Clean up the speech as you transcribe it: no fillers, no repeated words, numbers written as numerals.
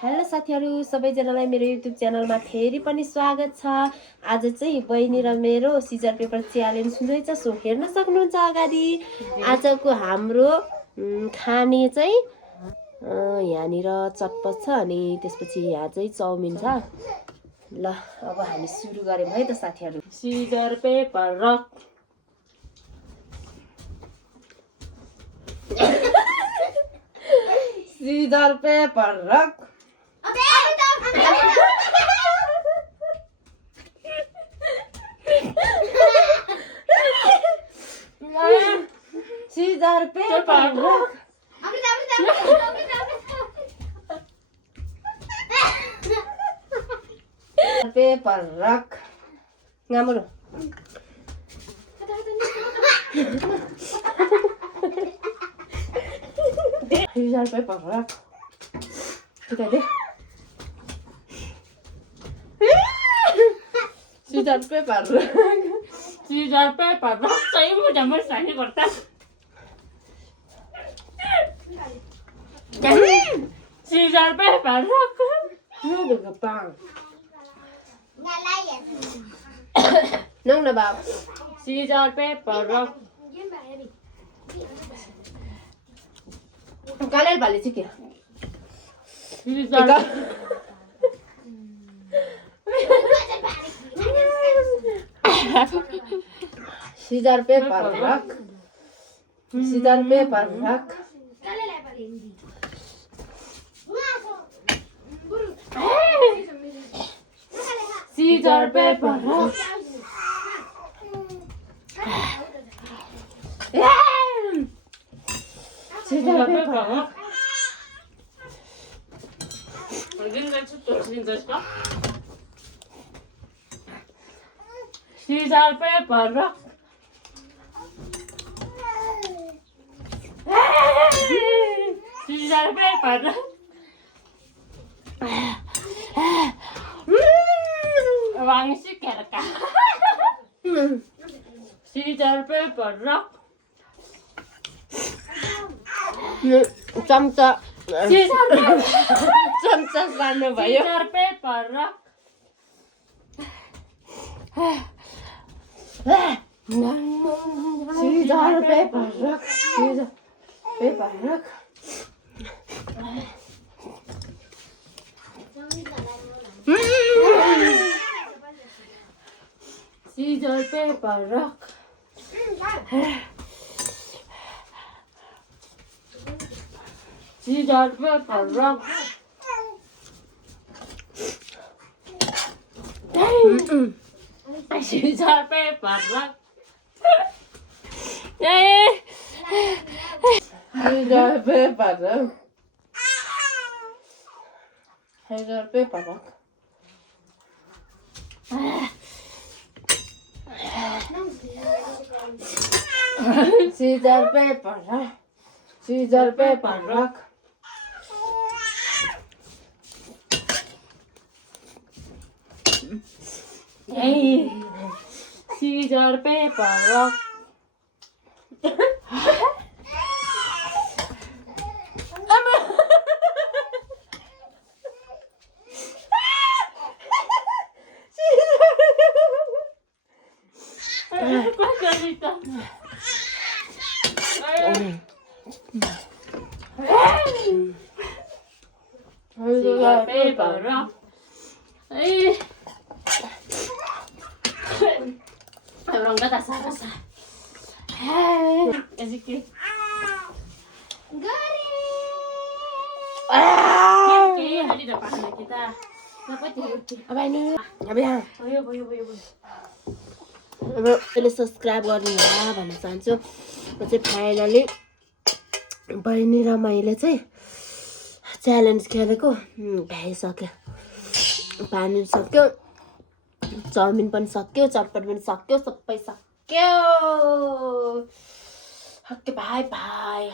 Hello साथीहरु सबैजनालाई मेरो युट्युब च्यानलमा फेरि पनि स्वागत छ। आज चाहिँ बहिनी र मेरो सिजर पेपर च्यालेन्ज हुँदैछ। सो हेर्न सक्नुहुन्छ अगाडि। आजको हाम्रो खाने चाहिँ यहाँनिर चटपट छ अनि त्यसपछि यहाँ चाहिँ चाउमिन छ। ल अब हामी सुरु गरौँ है त साथीहरु। सिजर पेपर रक। सिजर पेपर रक। Scissor paper rock. Paper rock. Ngamuro. Scissor paper rock. Kita deh. Scissor paper rock. Scissor paper rock. Saya mau jamur saya kortas. Scissor paper rock. Nó được gặp bằng. Nâng là bảo. Scissor paper rock. Kalian balik sih ya. Scissor paper rock. Scissor paper rock. Scissor paper rock. Scissor paper rock. Scissor paper rock. Scissor paper rock. Wang sih kerja. Scissor paper rock. Chomcha. Chomcha सानो भयो. Scissor paper rock. Scissor paper rock. Scissor paper rock. Scissor paper rock. Scissor paper rock. Scissor paper rock. Scissor paper rock. Scissor paper rock. Scissor paper rock. Scissor paper rock. Hey, scissor paper rock. Scissor paper rock. Hey. Orang dah tak salah. Hey, ezikli. Gari. Oke, hari depan kita. Apa sih? Apa ini? Apa ya? Ayo. अब अहिले subscribe गर्नु होला भन्न चाहन्छु। म चाहिँ finally बहिनी र मैले चाहिँ च्यालेन्ज खेलेको भ्याइसक्यो। पानी सक्यो, चाउमिन पनि सक्यो, चटपट पनि सक्यो, सबै सक्यो। Okay by by.